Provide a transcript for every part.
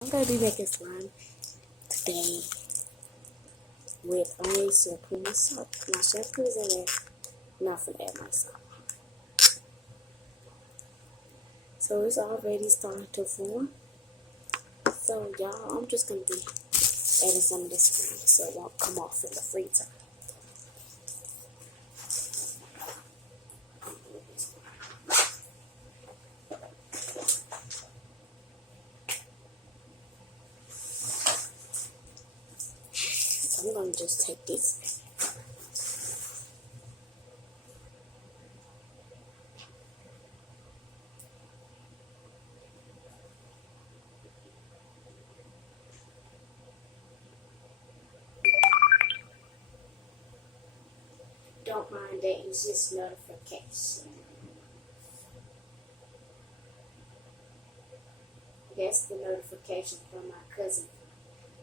I'm gonna be making slime today with only shampoo and soap. My shampoo is in there, not for add my soap. So it's already starting to form. So y'all, I'm just gonna be adding some of this slime so it won't come off in the freezer. So I'm gonna just take this. Don't mind that, it's just notification. That's the notification from my cousin.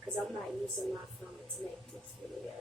Because I'm not using my phone to make this video.